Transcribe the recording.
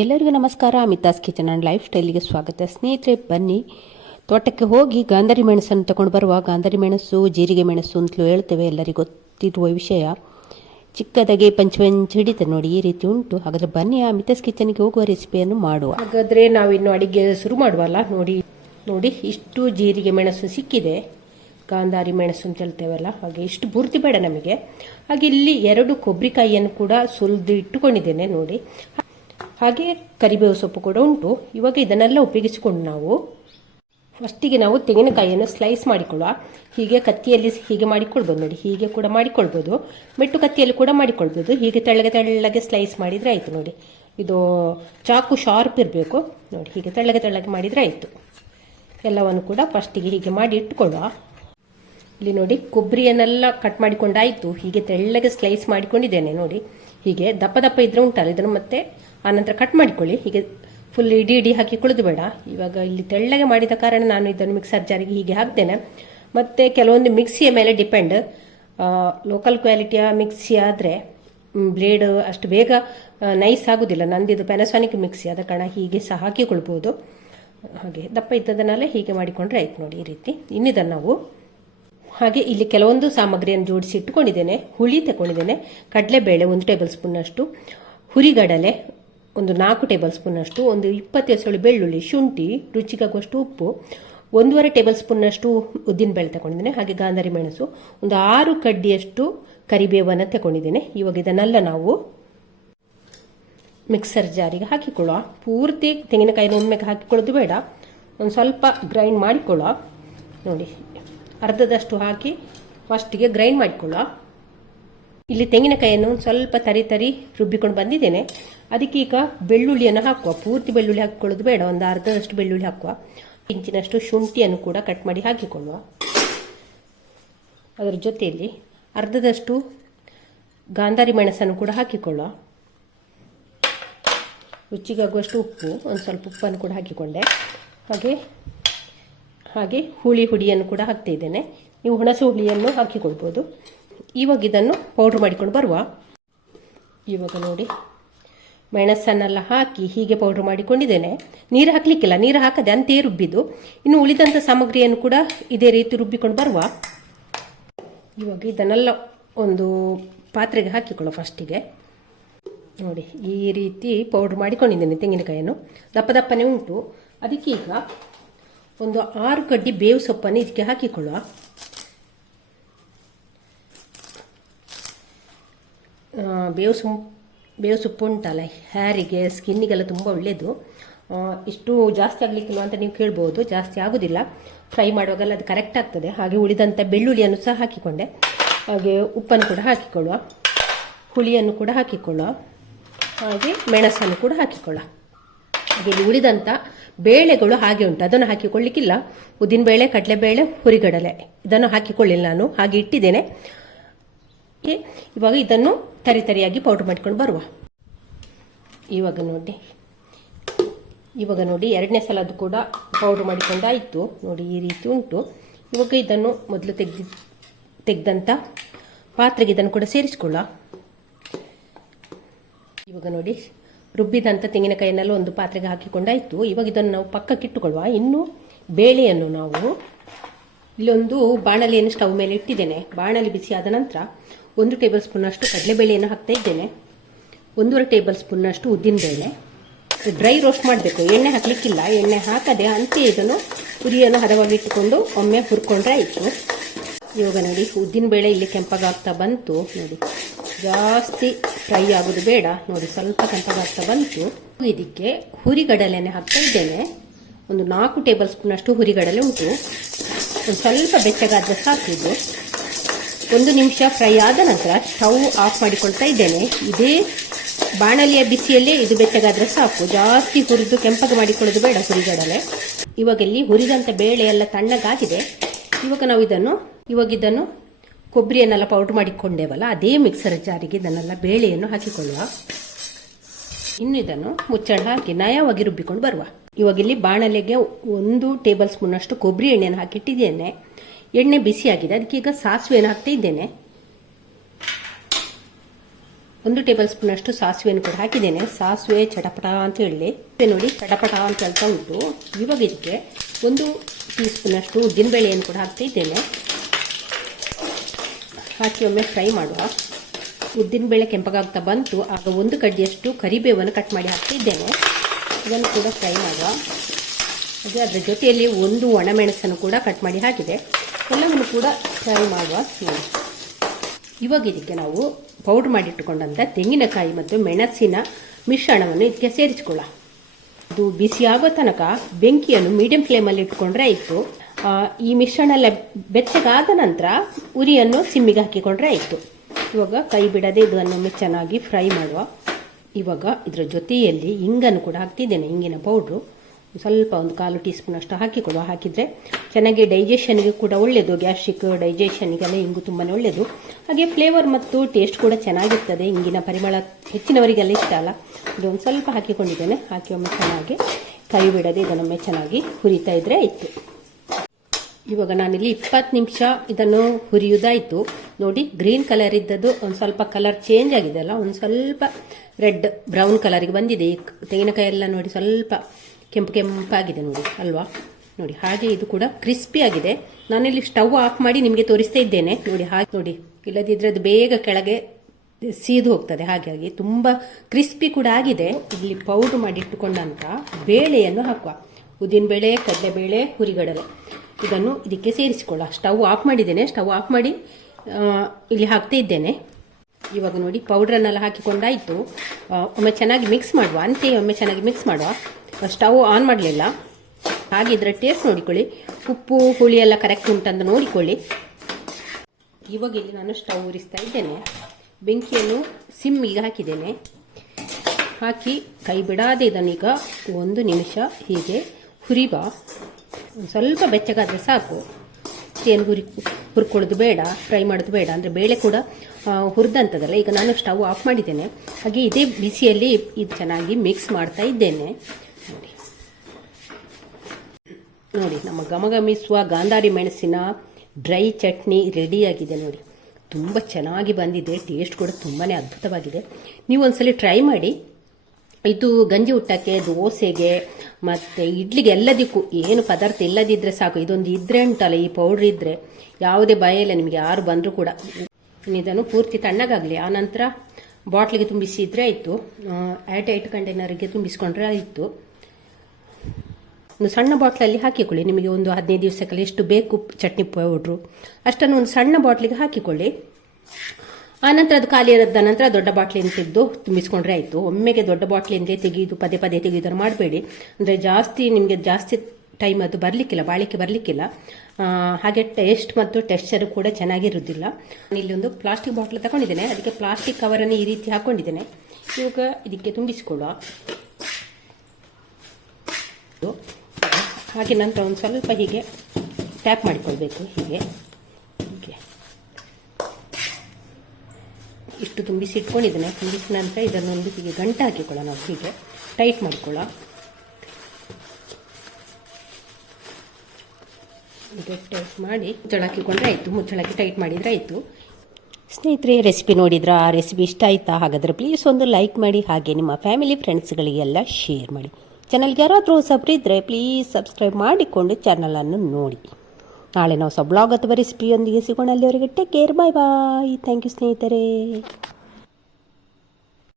ಎಲ್ಲರಿಗೂ ನಮಸ್ಕಾರ. Amitha's kitchen and life ಸ್ಟೈಲಿಗೆ ಸ್ವಾಗತ. ಸ್ನೇಹಿತರೆ, ಬನ್ನಿ ತೋಟಕ್ಕೆ ಹೋಗಿ ಗಾಂಧಾರಿ ಮೆಣಸನ್ನು ತಗೊಂಡು ಬರುವ. ಗಾಂಧಾರಿ ಮೆಣಸು ಜೀರಿಗೆ ಮೆಣಸು ಅಂತಲೂ ಹೇಳ್ತೇವೆ, ಎಲ್ಲರಿಗೂ ಗೊತ್ತಿರುವ ವಿಷಯ. ಚಿಕ್ಕದಾಗಿ ಪಂಚ ಹಿಡಿತೆ ನೋಡಿ, ಈ ರೀತಿ ಉಂಟು. ಹಾಗಾದರೆ ಬನ್ನಿ ಅಮಿತಾಸ್ ಕಿಚನ್ಗೆ ಹೋಗುವ ರೆಸಿಪಿಯನ್ನು ಮಾಡುವ. ಹಾಗಾದರೆ ನಾವಿನ್ನು ಅಡಿಗೆ ಶುರು ಮಾಡುವಲ್ಲ. ನೋಡಿ ಇಷ್ಟು ಜೀರಿಗೆ ಮೆಣಸು ಸಿಕ್ಕಿದೆ. ಗಾಂಧಾರಿ ಮೆಣಸು ಅಂತ ಹೇಳ್ತೇವಲ್ಲ, ಹಾಗೆ ಇಷ್ಟು ಪೂರ್ತಿ ಬೇಡ ನಮಗೆ. ಹಾಗೆ ಇಲ್ಲಿ 2 ಕೊಬ್ಬರಿಕಾಯಿಯನ್ನು ಕೂಡ ಸುಲಿದು ಇಟ್ಟುಕೊಂಡಿದ್ದೇನೆ ನೋಡಿ. ಹಾಗೆ ಕರಿಬೇವು ಸೊಪ್ಪು ಕೂಡ ಉಂಟು. ಇವಾಗ ಇದನ್ನೆಲ್ಲ ಉಪಯೋಗಿಸಿಕೊಂಡು ನಾವು ಫಸ್ಟಿಗೆ ತೆಂಗಿನಕಾಯಿಯನ್ನು ಸ್ಲೈಸ್ ಮಾಡಿಕೊಳ್ಳುವ. ಹೀಗೆ ಕತ್ತಿಯಲ್ಲಿ ಹೀಗೆ ಮಾಡಿಕೊಳ್ಬೋದು ನೋಡಿ, ಹೀಗೆ ಕೂಡ ಮಾಡಿಕೊಳ್ಬೋದು, ಮೆಟ್ಟು ಕತ್ತಿಯಲ್ಲಿ ಕೂಡ ಮಾಡಿಕೊಳ್ಬೋದು. ಹೀಗೆ ತೆಳ್ಳಗೆ ಸ್ಲೈಸ್ ಮಾಡಿದರೆ ಆಯಿತು ನೋಡಿ. ಇದು ಚಾಕು ಶಾರ್ಪ್ ಇರಬೇಕು ನೋಡಿ. ಹೀಗೆ ತೆಳ್ಳಗೆ ಮಾಡಿದರೆ ಆಯಿತು. ಎಲ್ಲವನ್ನು ಕೂಡ ಫಸ್ಟಿಗೆ ಹೀಗೆ ಮಾಡಿ ಇಟ್ಕೊಳ್ಳುವ. ಇಲ್ಲಿ ನೋಡಿ, ಕೊಬ್ಬರಿಯನ್ನೆಲ್ಲ ಕಟ್ ಮಾಡಿಕೊಂಡಾಯಿತು. ಹೀಗೆ ತೆಳ್ಳಗೆ ಸ್ಲೈಸ್ ಮಾಡಿಕೊಂಡಿದ್ದೇನೆ ನೋಡಿ. ಹೀಗೆ ದಪ್ಪ ಇದ್ರೆ ಉಂಟಲ್ಲ, ಇದನ್ನು ಮತ್ತೆ ಆನಂತರ ಕಟ್ ಮಾಡಿಕೊಳ್ಳಿ. ಹೀಗೆ ಫುಲ್ ಇಡಿ ಹಾಕಿ ಕುಳಿದು ಬೇಡ. ಇವಾಗ ಇಲ್ಲಿ ತೆಳ್ಳಗೆ ಮಾಡಿದ ಕಾರಣ ನಾನು ಇದನ್ನು ಮಿಕ್ಸರ್ ಜಾರಿಗೆ ಹೀಗೆ ಹಾಕ್ತೇನೆ. ಮತ್ತು ಕೆಲವೊಂದು ಮಿಕ್ಸಿಯ ಮೇಲೆ ಡಿಪೆಂಡ್. ಲೋಕಲ್ ಕ್ವಾಲಿಟಿಯ ಮಿಕ್ಸಿ ಆದರೆ ಬ್ಲೇಡ್ ಅಷ್ಟು ಬೇಗ ನೈಸ್ ಆಗೋದಿಲ್ಲ. ನಂದಿದು ಪ್ಯಾನಾಸೋನಿಕ್ ಮಿಕ್ಸಿ, ಆದ ಕಾರಣ ಹೀಗೆ ಸಹ ಹಾಕಿಕೊಳ್ಬೋದು. ಹಾಗೆ ದಪ್ಪ ಇದ್ದದನ್ನೆಲ್ಲ ಹೀಗೆ ಮಾಡಿಕೊಂಡ್ರೆ ಆಯ್ತು ನೋಡಿ, ಈ ರೀತಿ. ಇನ್ನಿದನ್ನು ನಾವು ಹಾಗೆ ಇಲ್ಲಿ ಕೆಲವೊಂದು ಸಾಮಗ್ರಿಯನ್ನು ಜೋಡಿಸಿ ಇಟ್ಟುಕೊಂಡಿದ್ದೇನೆ. ಹುಳಿ ತಗೊಂಡಿದ್ದೇನೆ, ಕಡಲೆಬೇಳೆ 1 ಟೇಬಲ್ ಸ್ಪೂನ್ನಷ್ಟು, ಹುರಿಗಡಲೆ ಒಂದು 4 ಟೇಬಲ್ ಸ್ಪೂನ್ನಷ್ಟು, ಒಂದು 20 ಎಸಳು ಬೆಳ್ಳುಳ್ಳಿ, ಶುಂಠಿ, ರುಚಿಗಾಗುವಷ್ಟು ಉಪ್ಪು, 1.5 ಟೇಬಲ್ ಸ್ಪೂನ್ನಷ್ಟು ಉದ್ದಿನಬೇಳೆ ತಗೊಂಡಿದ್ದೇನೆ. ಹಾಗೆ ಗಾಂಧಾರಿ ಮೆಣಸು, ಒಂದು 6 ಕಡ್ಡಿಯಷ್ಟು ಕರಿಬೇವನ್ನು ತಗೊಂಡಿದ್ದೇನೆ. ಇವಾಗ ಇದನ್ನೆಲ್ಲ ನಾವು ಮಿಕ್ಸರ್ ಜಾರಿಗೆ ಹಾಕಿಕೊಳ್ಳುವ. ಪೂರ್ತಿ ತೆಂಗಿನಕಾಯಿನ ಒಮ್ಮೆಗೆ ಹಾಕಿಕೊಳ್ಳೋದು ಬೇಡ, ಒಂದು ಸ್ವಲ್ಪ ಗ್ರೈಂಡ್ ಮಾಡಿಕೊಳ್ಳುವ ನೋಡಿ. ಅರ್ಧದಷ್ಟು ಹಾಕಿ ಫಸ್ಟಿಗೆ ಗ್ರೈಂಡ್ ಮಾಡಿಕೊಳ್ಳುವ. ಇಲ್ಲಿ ತೆಂಗಿನಕಾಯಿಯನ್ನು ಸ್ವಲ್ಪ ತರಿ ರುಬ್ಬಿಕೊಂಡು ಬಂದಿದ್ದೇನೆ. ಅದಕ್ಕೆ ಈಗ ಬೆಳ್ಳುಳ್ಳಿಯನ್ನು ಹಾಕುವ. ಪೂರ್ತಿ ಬೆಳ್ಳುಳ್ಳಿ ಹಾಕಿಕೊಳ್ಳೋದು ಬೇಡ, ಒಂದು ಅರ್ಧದಷ್ಟು ಬೆಳ್ಳುಳ್ಳಿ ಹಾಕುವ. ಇಂಚಿನಷ್ಟು ಶುಂಠಿಯನ್ನು ಕೂಡ ಕಟ್ ಮಾಡಿ ಹಾಕಿಕೊಳ್ಳುವ. ಅದರ ಜೊತೆಯಲ್ಲಿ ಅರ್ಧದಷ್ಟು ಗಾಂಧಾರಿ ಮೆಣಸನ್ನು ಕೂಡ ಹಾಕಿಕೊಳ್ಳುವ. ರುಚಿಗಾಗುವಷ್ಟು ಉಪ್ಪು, ಒಂದು ಸ್ವಲ್ಪ ಉಪ್ಪನ್ನು ಕೂಡ ಹಾಕಿಕೊಂಡೆ. ಹಾಗೆ ಹುಳಿಯನ್ನು ಕೂಡ ಹಾಕ್ತಾ ಇದ್ದೇನೆ. ನೀವು ಹುಣಸೆ ಹುಳಿಯನ್ನು ಹಾಕಿಕೊಳ್ಬೋದು. ಇವಾಗ ಇದನ್ನು ಪೌಡ್ರ್ ಮಾಡಿಕೊಂಡು ಬರುವ. ಇವಾಗ ನೋಡಿ, ಮೆಣಸನ್ನೆಲ್ಲ ಹಾಕಿ ಹೀಗೆ ಪೌಡ್ರ್ ಮಾಡಿಕೊಂಡಿದ್ದೇನೆ. ನೀರು ಹಾಕಲಿಕ್ಕಿಲ್ಲ, ನೀರು ಹಾಕದೆ ಅಂತೆಯೇ ರುಬ್ಬಿದ್ದು. ಇನ್ನು ಉಳಿದಂಥ ಸಾಮಗ್ರಿಯನ್ನು ಕೂಡ ಇದೇ ರೀತಿ ರುಬ್ಬಿಕೊಂಡು ಬರುವ. ಇವಾಗ ಇದನ್ನೆಲ್ಲ ಒಂದು ಪಾತ್ರೆಗೆ ಹಾಕಿಕೊಳ್ಳೋ. ಫಸ್ಟಿಗೆ ನೋಡಿ, ಈ ರೀತಿ ಪೌಡ್ರ್ ಮಾಡಿಕೊಂಡಿದ್ದೇನೆ. ತೆಂಗಿನಕಾಯಿಯನ್ನು ದಪ್ಪನೇ ಉಂಟು. ಅದಕ್ಕೆ ಈಗ ಒಂದು 6 ಕಡ್ಡಿ ಬೇವು ಸೊಪ್ಪನ್ನು ಇದಕ್ಕೆ ಹಾಕಿಕೊಳ್ಳುವ. ಬೇವು ಸೊಪ್ಪು ಉಂಟಲ್ಲ, ಹ್ಯಾರಿಗೆ ಸ್ಕಿನ್ನಿಗೆಲ್ಲ ತುಂಬ ಒಳ್ಳೆಯದು. ಇಷ್ಟು ಜಾಸ್ತಿ ಆಗಲಿಕ್ಕಿಲ್ಲ ಅಂತ ನೀವು ಕೇಳ್ಬೋದು. ಜಾಸ್ತಿ ಆಗೋದಿಲ್ಲ, ಫ್ರೈ ಮಾಡುವಾಗೆಲ್ಲ ಅದು ಕರೆಕ್ಟ್ ಆಗ್ತದೆ. ಹಾಗೆ ಉಳಿದಂಥ ಬೆಳ್ಳುಳ್ಳಿಯನ್ನು ಸಹ ಹಾಕಿಕೊಂಡೆ. ಹಾಗೆ ಉಪ್ಪನ್ನು ಕೂಡ ಹಾಕಿಕೊಳ್ಳುವ, ಹುಳಿಯನ್ನು ಕೂಡ ಹಾಕಿಕೊಳ್ಳುವ, ಹಾಗೆ ಮೆಣಸನ್ನು ಕೂಡ ಹಾಕಿಕೊಳ್ಳುವ. ಹಾಗೆ ಇಲ್ಲಿ ಉಳಿದಂಥ ಬೇಳೆಗಳು ಹಾಗೆ ಉಂಟು, ಅದನ್ನು ಹಾಕಿಕೊಳ್ಳಿಕ್ಕಿಲ್ಲ. ಉದ್ದಿನಬೇಳೆ, ಕಡಲೆಬೇಳೆ, ಹುರಿಗಡಲೆ ಇದನ್ನು ಹಾಕಿಕೊಳ್ಳಿಲ್ಲ ನಾನು, ಹಾಗೆ ಇಟ್ಟಿದ್ದೇನೆ. ಇವಾಗ ಇದನ್ನು ತರಿಯಾಗಿ ಪೌಡ್ರ್ ಮಾಡಿಕೊಂಡು ಬರುವ. ಇವಾಗ ನೋಡಿ 2ನೇ ಸಲ ಅದು ಕೂಡ ಪೌಡ್ರ್ ಮಾಡಿಕೊಂಡಾಯಿತು ನೋಡಿ, ಈ ರೀತಿ ಉಂಟು. ಇವಾಗ ಇದನ್ನು ಮೊದಲು ತೆಗೆದಂಥ ಪಾತ್ರೆಗೆ ಇದನ್ನು ಕೂಡ ಸೇರಿಸಿಕೊಳ್ಳ. ಇವಾಗ ನೋಡಿ, ರುಬ್ಬಿದಂಥ ತೆಂಗಿನಕಾಯಿನೆಲ್ಲ ಒಂದು ಪಾತ್ರೆಗೆ ಹಾಕಿಕೊಂಡಾಯಿತು. ಇವಾಗ ಇದನ್ನು ನಾವು ಪಕ್ಕಕ್ಕಿಟ್ಟುಕೊಳ್ಳುವ. ಇನ್ನು ಬೇಳೆಯನ್ನು ನಾವು ಇಲ್ಲೊಂದು ಬಾಣಲೆಯನ್ನು ಸ್ಟವ್ ಮೇಲೆ ಇಟ್ಟಿದ್ದೇನೆ. ಬಾಣಲೆ ಬಿಸಿ ಆದ ನಂತರ 1 ಟೇಬಲ್ ಸ್ಪೂನ್ನಷ್ಟು ಕಡಲೆಬೇಳೆಯನ್ನು ಹಾಕ್ತಾ ಇದ್ದೇನೆ. 1.5 ಟೇಬಲ್ ಸ್ಪೂನ್ನಷ್ಟು ಉದ್ದಿನಬೇಳೆ. ಡ್ರೈ ರೋಸ್ಟ್ ಮಾಡಬೇಕು, ಎಣ್ಣೆ ಹಾಕಲಿಕ್ಕಿಲ್ಲ. ಎಣ್ಣೆ ಹಾಕದೆ ಅಂತೆ ಇದನ್ನು ಹುರಿಯನ್ನು ಹದವಾಗಿ ಇಟ್ಟುಕೊಂಡು ಒಮ್ಮೆ ಹುರ್ಕೊಂಡ್ರೆ ಆಯಿತು. ಇವಾಗ ನೋಡಿ, ಉದ್ದಿನಬೇಳೆ ಇಲ್ಲಿ ಕೆಂಪಗಾಗ್ತಾ ಬಂತು ನೋಡಿ. ಜಾಸ್ತಿ ಫ್ರೈ ಆಗೋದು ಬೇಡ ನೋಡಿ, ಸ್ವಲ್ಪ ಕೆಂಪಗಾಗ್ತಾ ಬಂತು. ಇದಕ್ಕೆ ಹುರಿಗಡಲೆನೆ ಹಾಕ್ತಾ ಇದ್ದೇನೆ. ಒಂದು 4 ಟೇಬಲ್ ಸ್ಪೂನಷ್ಟು ಹುರಿಗಡಲೆ ಉಂಟು. ಒಂದು ಸ್ವಲ್ಪ ಬೆಚ್ಚಗಾದರೆ ಸಾಕಿದ್ದು. 1 ನಿಮಿಷ ಫ್ರೈ ಆದ ನಂತರ ಸ್ಟವ್ ಆಫ್ ಮಾಡಿಕೊಳ್ತಾ ಇದ್ದೇನೆ. ಇದೇ ಬಾಣಲಿಯ ಬಿಸಿಯಲ್ಲೇ ಇದು ಬೆಚ್ಚಗಾದರೆ ಸಾಕು, ಜಾಸ್ತಿ ಹುರಿದು ಕೆಂಪಗೆ ಮಾಡಿಕೊಳ್ಳೋದು ಬೇಡ ಹುರಿಗಡಲೆ. ಇವಾಗ ಇಲ್ಲಿ ಹುರಿದಂಥ ಬೇಳೆ ಎಲ್ಲ ತಣ್ಣಗಾಗಿದೆ. ಇವಾಗ ನಾವು ಇದನ್ನು ಕೊಬ್ಬರಿಯನ್ನೆಲ್ಲ ಪೌಡ್ರ್ ಮಾಡಿಕೊಂಡೇವಲ್ಲ, ಅದೇ ಮಿಕ್ಸರ್ ಜಾರಿಗೆ ಇದನ್ನೆಲ್ಲ ಬೇಳೆಯನ್ನು ಹಾಕಿಕೊಳ್ಳುವ. ಇನ್ನು ಇದನ್ನು ಮುಚ್ಚಳ ಹಾಕಿ ನಯವಾಗಿ ರುಬ್ಬಿಕೊಂಡು ಬರುವ. ಇವಾಗ ಇಲ್ಲಿ ಬಾಣಲೆಗೆ 1 ಟೇಬಲ್ ಸ್ಪೂನಷ್ಟು ಕೊಬ್ಬರಿ ಎಣ್ಣೆಯನ್ನು ಹಾಕಿಟ್ಟಿದ್ದೇನೆ. ಎಣ್ಣೆ ಬಿಸಿಯಾಗಿದೆ, ಅದಕ್ಕೆ ಈಗ ಸಾಸಿವೆಯನ್ನು ಹಾಕ್ತಾ ಇದ್ದೇನೆ. 1 ಟೇಬಲ್ ಸ್ಪೂನ್ ಅಷ್ಟು ಸಾಸಿವೆಯನ್ನು ಕೂಡ ಹಾಕಿದ್ದೇನೆ. ಸಾಸಿವೆ ಚಟಪಟ ಅಂತ ಹೇಳಿ ನೋಡಿ, ಚಟಪಟ ಅಂತ ಹೇಳ್ತಾ ಉಂಟು. ಇವಾಗ ಇದಕ್ಕೆ 1 ಟೀ ಸ್ಪೂನ್ ಅಷ್ಟು ಉದ್ದಿನಬೇಳೆಯನ್ನು ಕೂಡ ಹಾಕ್ತಾ ಇದ್ದೇನೆ. ಹಾಕಿ ಒಮ್ಮೆ ಫ್ರೈ ಮಾಡುವ. ಉದ್ದಿನಬೇಳೆ ಕೆಂಪಗಾಗ್ತಾ ಬಂತು, ಆಗ 1 ಕಡ್ಡಿಯಷ್ಟು ಕರಿಬೇವನ್ನು ಕಟ್ ಮಾಡಿ ಹಾಕ್ತಿದ್ದೇನೆ. ಇದನ್ನು ಕೂಡ ಫ್ರೈ ಮಾಡುವ. ಹಾಗೆ ಅದರ ಜೊತೆಯಲ್ಲಿ 1 ಒಣಮೆಣಸನ್ನು ಕೂಡ ಕಟ್ ಮಾಡಿ ಹಾಕಿದೆ. ಎಲ್ಲವನ್ನು ಕೂಡ ಫ್ರೈ ಮಾಡುವ. ನೋಡಿ, ಇವಾಗ ಇದಕ್ಕೆ ನಾವು ಪೌಡ್ರ್ ಮಾಡಿಟ್ಟುಕೊಂಡಂಥ ತೆಂಗಿನಕಾಯಿ ಮತ್ತು ಮೆಣಸಿನ ಮಿಶ್ರಣವನ್ನು ಇದಕ್ಕೆ ಸೇರಿಸಿಕೊಳ್ಳ. ಇದು ಬಿಸಿ ಆಗೋ ತನಕ ಬೆಂಕಿಯನ್ನು ಮೀಡಿಯಂ ಫ್ಲೇಮಲ್ಲಿ ಇಟ್ಕೊಂಡ್ರೆ ಆಯಿತು. ಈ ಮಿಶ್ರಣ ಎಲ್ಲ ಬೆಚ್ಚಗಾದ ನಂತರ ಉರಿಯನ್ನು ಸಿಮ್ಮಿಗೆ ಹಾಕಿಕೊಂಡ್ರೆ ಆಯಿತು. ಇವಾಗ ಕೈ ಬಿಡದೆ ಇದನ್ನೊಮ್ಮೆ ಚೆನ್ನಾಗಿ ಫ್ರೈ ಮಾಡುವ. ಇವಾಗ ಇದರ ಜೊತೆಯಲ್ಲಿ ಇಂಗನ್ನು ಕೂಡ ಹಾಕ್ತಿದ್ದೇನೆ. ಇಂಗಿನ ಪೌಡ್ರು ಸ್ವಲ್ಪ 1/4 ಟೀ ಸ್ಪೂನ್ ಅಷ್ಟು ಹಾಕಿಕೊಳ್ಳುವ. ಹಾಕಿದರೆ ಚೆನ್ನಾಗಿ ಡೈಜೆಷನ್ಗೆ ಕೂಡ ಒಳ್ಳೆಯದು. ಗ್ಯಾಸ್ಟ್ರಿಕ್ ಡೈಜೆಷನ್ಗೆಲ್ಲ ಇಂಗು ತುಂಬಾ ಒಳ್ಳೆಯದು. ಹಾಗೆ ಫ್ಲೇವರ್ ಮತ್ತು ಟೇಸ್ಟ್ ಕೂಡ ಚೆನ್ನಾಗಿರ್ತದೆ. ಇಂಗಿನ ಪರಿಮಳ ಹೆಚ್ಚಿನವರಿಗೆಲ್ಲ ಇಷ್ಟ ಅಲ್ಲ. ಇದೊಂದು ಸ್ವಲ್ಪ ಹಾಕಿಕೊಂಡಿದ್ದೇನೆ. ಹಾಕಿ ಒಮ್ಮೆ ಚೆನ್ನಾಗಿ ಕೈ ಬಿಡದೆ ಇದನ್ನೊಮ್ಮೆ ಚೆನ್ನಾಗಿ ಹುರಿತಾ ಇದ್ರೆ ಆಯಿತು. ಇವಾಗ ನಾನಿಲ್ಲಿ 20 ನಿಮಿಷ ಇದನ್ನು ಹುರಿಯುವುದಾಯಿತು. ನೋಡಿ, ಗ್ರೀನ್ ಕಲರ್ ಇದ್ದದ್ದು ಒಂದು ಸ್ವಲ್ಪ ಕಲರ್ ಚೇಂಜ್ ಆಗಿದೆ ಅಲ್ಲ, ಒಂದು ಸ್ವಲ್ಪ ರೆಡ್ ಬ್ರೌನ್ ಕಲರ್ಗೆ ಬಂದಿದೆ. ಈ ತೆಂಗಿನಕಾಯಿ ಎಲ್ಲ ನೋಡಿ ಸ್ವಲ್ಪ ಕೆಂಪಾಗಿದೆ ನೋಡಿ ಅಲ್ವಾ. ನೋಡಿ, ಹಾಗೆ ಇದು ಕೂಡ ಕ್ರಿಸ್ಪಿ ಆಗಿದೆ. ನಾನಿಲ್ಲಿ ಸ್ಟವ್ ಆಫ್ ಮಾಡಿ ನಿಮಗೆ ತೋರಿಸ್ತಾ ಇದ್ದೇನೆ. ನೋಡಿ, ಹಾಗೆ ನೋಡಿ, ಇಲ್ಲದಿದ್ರೆ ಅದು ಬೇಗ ಕೆಳಗೆ ಸೀದು ಹೋಗ್ತದೆ. ಹಾಗಾಗಿ ತುಂಬ ಕ್ರಿಸ್ಪಿ ಕೂಡ ಆಗಿದೆ. ಇಲ್ಲಿ ಪೌಡ್ರ್ ಮಾಡಿ ಇಟ್ಟುಕೊಂಡಂತ ಬೇಳೆಯನ್ನು ಹಾಕುವ. ಉದ್ದಿನಬೇಳೆ, ಕಡಲೆಬೇಳೆ, ಹುರಿಗಡಲೆ ಇದನ್ನು ಇದಕ್ಕೆ ಸೇರಿಸಿಕೊಳ್ಳ. ಸ್ಟವ್ ಆಫ್ ಮಾಡಿದ್ದೇನೆ. ಸ್ಟವ್ ಆಫ್ ಮಾಡಿ ಇಲ್ಲಿ ಹಾಕ್ತಾ ಇದ್ದೇನೆ. ಇವಾಗ ನೋಡಿ, ಪೌಡ್ರನ್ನೆಲ್ಲ ಹಾಕಿಕೊಂಡಾಯಿತು. ಒಮ್ಮೆ ಚೆನ್ನಾಗಿ ಮಿಕ್ಸ್ ಮಾಡುವ. ಅಂತೆಯೇ ಒಮ್ಮೆ ಚೆನ್ನಾಗಿ ಮಿಕ್ಸ್ ಮಾಡುವ. ಸ್ಟವ್ ಆನ್ ಮಾಡಲಿಲ್ಲ. ಹಾಗಿದ್ರೆ ಟೇಸ್ಟ್ ನೋಡಿಕೊಳ್ಳಿ, ಉಪ್ಪು ಹುಳಿ ಎಲ್ಲ ಕರೆಕ್ಟ್ ಉಂಟಂತ ನೋಡಿಕೊಳ್ಳಿ. ಇವಾಗ ಇಲ್ಲಿ ನಾನು ಸ್ಟವ್ ಉರಿಸ್ತಾ ಇದ್ದೇನೆ. ಬೆಂಕಿಯನ್ನು ಸಿಮ್ಮಿಗೆ ಹಾಕಿದ್ದೇನೆ. ಹಾಕಿ ಕೈ ಬಿಡಾದೆ ಇದನ್ನೀಗ 1 ನಿಮಿಷ ಹೀಗೆ ಹುರಿವ. ಸ್ವಲ್ಪ ಬೆಚ್ಚಗಾದರೆ ಸಾಕು. ಏನು ಹುರ್ಕೊಳ್ಳೋದು ಬೇಡ, ಫ್ರೈ ಮಾಡೋದು ಬೇಡ. ಅಂದರೆ ಬೇಳೆ ಕೂಡ ಹುರಿದಂಥದ್ದಲ್ಲ. ಈಗ ನಾನು ಸ್ಟವ್ ಆಫ್ ಮಾಡಿದ್ದೇನೆ. ಹಾಗೆ ಇದೇ ಬಿಸಿಯಲ್ಲಿ ಇದು ಚೆನ್ನಾಗಿ ಮಿಕ್ಸ್ ಮಾಡ್ತಾ ಇದ್ದೇನೆ. ನೋಡಿ, ನಮ್ಮ ಘಮಘಮಿಸುವ ಗಾಂಧಾರಿ ಮೆಣಸಿನ ಡ್ರೈ ಚಟ್ನಿ ರೆಡಿಯಾಗಿದೆ. ನೋಡಿ, ತುಂಬ ಚೆನ್ನಾಗಿ ಬಂದಿದೆ. ಟೇಸ್ಟ್ ಕೂಡ ತುಂಬಾ ಅದ್ಭುತವಾಗಿದೆ. ನೀವು ಒಂದ್ಸಲಿ ಟ್ರೈ ಮಾಡಿ. ಇದು ಗಂಜಿ ಊಟಕ್ಕೆ, ದೋಸೆಗೆ ಮತ್ತು ಇಡ್ಲಿಗೆ ಎಲ್ಲದಕ್ಕೂ ಏನು ಪದಾರ್ಥ ಇಲ್ಲದಿದ್ದರೆ ಸಾಕು. ಇದೊಂದು ಇದ್ರೆ ಉಂಟಲ್ಲ, ಈ ಪೌಡ್ರ್ ಇದ್ದರೆ ಯಾವುದೇ ಭಯ ಇಲ್ಲ ನಿಮಗೆ. ಯಾರು ಬಂದರೂ ಕೂಡ ಇದನ್ನು ಪೂರ್ತಿ ತಣ್ಣಗಾಗಲಿ. ಆನಂತರ ಬಾಟ್ಲಿಗೆ ತುಂಬಿಸಿ ಇದ್ರೆ ಆಯಿತು. ಏರ್ಟೈಟ್ ಕಂಟೈನರಿಗೆ ತುಂಬಿಸ್ಕೊಂಡ್ರೆ ಆಯಿತು. ಒಂದು ಸಣ್ಣ ಬಾಟ್ಲಲ್ಲಿ ಹಾಕಿಕೊಳ್ಳಿ. ನಿಮಗೆ ಒಂದು 15 ದಿವಸಕ್ಕೆ ಎಷ್ಟು ಬೇಕು ಚಟ್ನಿ ಪೌಡ್ರು ಅಷ್ಟನ್ನು ಒಂದು ಸಣ್ಣ ಬಾಟ್ಲಿಗೆ ಹಾಕಿಕೊಳ್ಳಿ. ಆನಂತರ ಅದು ಖಾಲಿ ಆದ ನಂತರ ದೊಡ್ಡ ಬಾಟ್ಲಿಯಿಂದ ತೆಗೆದು ತುಂಬಿಸ್ಕೊಂಡ್ರೆ ಆಯಿತು. ಒಮ್ಮೆಗೆ ದೊಡ್ಡ ಬಾಟ್ಲಿಂದ ತೆಗೆದು ಪದೇ ತೆಗೆಯುವುದನ್ನು ಮಾಡಬೇಡಿ. ಅಂದರೆ ನಿಮಗೆ ಜಾಸ್ತಿ ಟೈಮ್ ಅದು ಬರಲಿಕ್ಕಿಲ್ಲ, ಬಾಳಿಕೆ ಬರಲಿಕ್ಕಿಲ್ಲ. ಹಾಗೆ ಟೇಸ್ಟ್ ಮತ್ತು ಟೆಕ್ಸ್ಚರ್ ಕೂಡ ಚೆನ್ನಾಗಿರುವುದಿಲ್ಲ. ಇಲ್ಲಿ ಒಂದು ಪ್ಲಾಸ್ಟಿಕ್ ಬಾಟ್ಲ್ ತಗೊಂಡಿದ್ದೇನೆ. ಅದಕ್ಕೆ ಪ್ಲಾಸ್ಟಿಕ್ ಕವರನ್ನು ಈ ರೀತಿ ಹಾಕ್ಕೊಂಡಿದ್ದೇನೆ. ಇವಾಗ ಇದಕ್ಕೆ ತುಂಬಿಸಿಕೊಳ್ಳುವ. ಹಾಗೆ ನಂತರ ಒಂದು ಸ್ವಲ್ಪ ಹೀಗೆ ಟ್ಯಾಪ್ ಮಾಡಿಕೊಳ್ಬೇಕು. ಹೀಗೆ ಇಷ್ಟು ತುಂಬಿಸಿ ಇಟ್ಕೊಂಡಿದ್ದೇನೆ. ತುಂಬಿಸಿದ ನಂತರ ಇದನ್ನೊಂದು ಹೀಗೆ ಗಂಟೆ ಹಾಕಿಕೊಳ್ಳ. ನಾವು ಹೀಗೆ ಟೈಟ್ ಮಾಡಿಕೊಳ್ಳ. ಟೈಟ್ ಮಾಡಿ ಮುಚ್ಚಳ ಹಾಕಿಕೊಂಡ್ರೆ ಆಯಿತು. ಮುಚ್ಚಳಕ್ಕೆ ಟೈಟ್ ಮಾಡಿದರೆ ಆಯಿತು. ಸ್ನೇಹಿತರೆ, ರೆಸಿಪಿ ನೋಡಿದ್ರ? ಆ ರೆಸಿಪಿ ಇಷ್ಟ ಆಯಿತಾ? ಹಾಗಾದರೆ ಪ್ಲೀಸ್ ಒಂದು ಲೈಕ್ ಮಾಡಿ. ಹಾಗೆ ನಿಮ್ಮ ಫ್ಯಾಮಿಲಿ ಫ್ರೆಂಡ್ಸ್ಗಳಿಗೆಲ್ಲ ಶೇರ್ ಮಾಡಿ. ಚಾನಲ್ಗೆ ಯಾರಾದರೂ ಹೊಸಬ್ರಿದ್ದರೆ ಪ್ಲೀಸ್ ಸಬ್ಸ್ಕ್ರೈಬ್ ಮಾಡಿಕೊಂಡು ಚಾನಲನ್ನು ನೋಡಿ. ನಾಳೆ ನಾವು ಬ್ಲಾಗ್ ಅಥವಾ ರೆಸಿಪಿಯೊಂದಿಗೆ ಸಿಗೋಣ. ಅಲ್ಲಿವರೆಗೆ take care. Bye bye. Thank you ಸ್ನೇಹಿತರೆ.